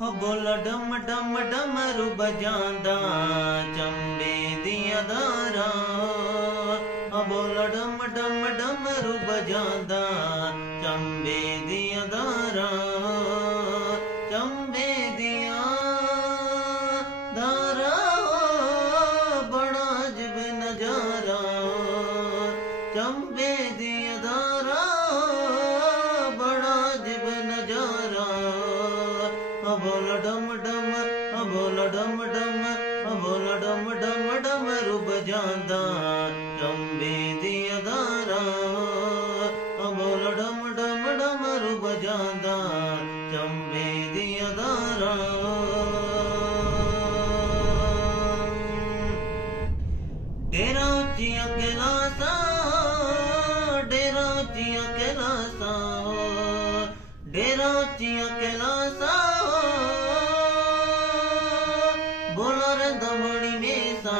बोला डम डम डमरू बजांदा चंबे दिया दारा। बोला डम डम डमरू बजांदा चंबे दिया दारा। चंबे दिया दारा बड़ा अजब नजारा। चंबे दिया दारा बड़ा अजब नजारा। बोला डम डम बोला डम डम बोला डम डम डमरू बजांदा चंबे दिया दारा। बोला डम डम डमरू बजांदा चंबे दिया दारा। डेरा उचिया कैलासा डेरा उचिया कैलासा डेरा उचिया कैलासा। बोला रे दमड़ी में सा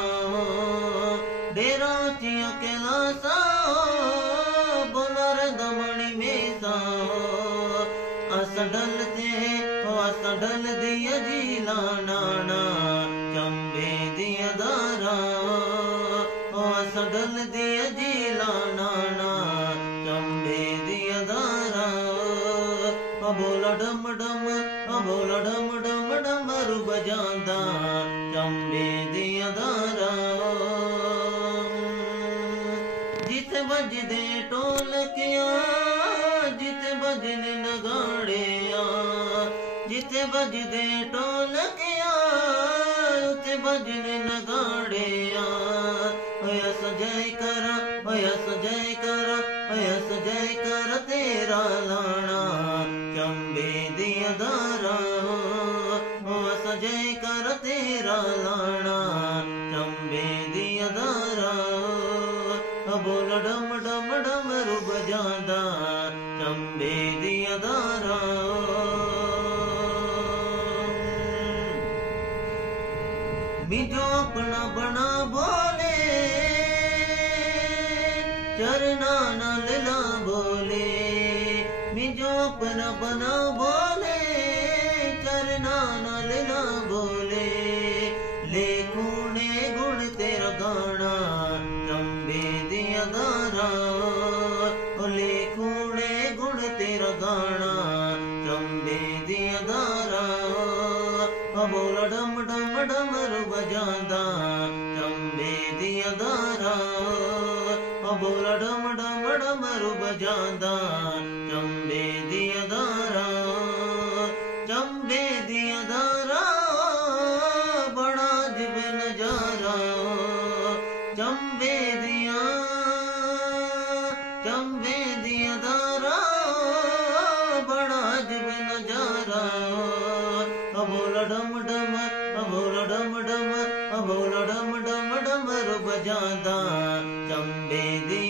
डेरा उचिया कैलासा। बोला रे दमड़ी में सा अस डल दिया जीला नाना चंबे दिया दारा। अस डल दिया जीला नाना चंबे दिया दारा। बोला डम डम बोला डम डम डमरू बजांदा चंबे दिया दारा। जिते बजदे ढोलकिया जिते बजने नगाड़िया। जिते बजदे ढोलकिया उते बजने नगाड़िया। होया सजाई करा होया सजाई करा होया सजाई कर तेरा लाना चंबे दिया दारा। होया सजाई कर तेरा लाना चंबे दिया दारा। बोला डम डम डमरू बजांदा चंबे दिया दारा। मिजो अपना बना बोले चरना न लला बोले। मिजो अपना बना बोले चरना न लला बोले। लेखूने गुण तेरा गाना चंबे दिया दारा। लेखूने गुण तेरा गाना चंबे दिया दारा। बोला डम डम डमरू बजांदा चंबे दिया दारा। बोला डम डम डमरू बजांदा चंबे दिया दारा। चंबे दिया दारा बड़ा अजब नजारा। चंबे दिया दारा बड़ा अजब नजारा। बोला डम डम बोला डम डम बोला डम डम डमरू बजांदा चंबे दिया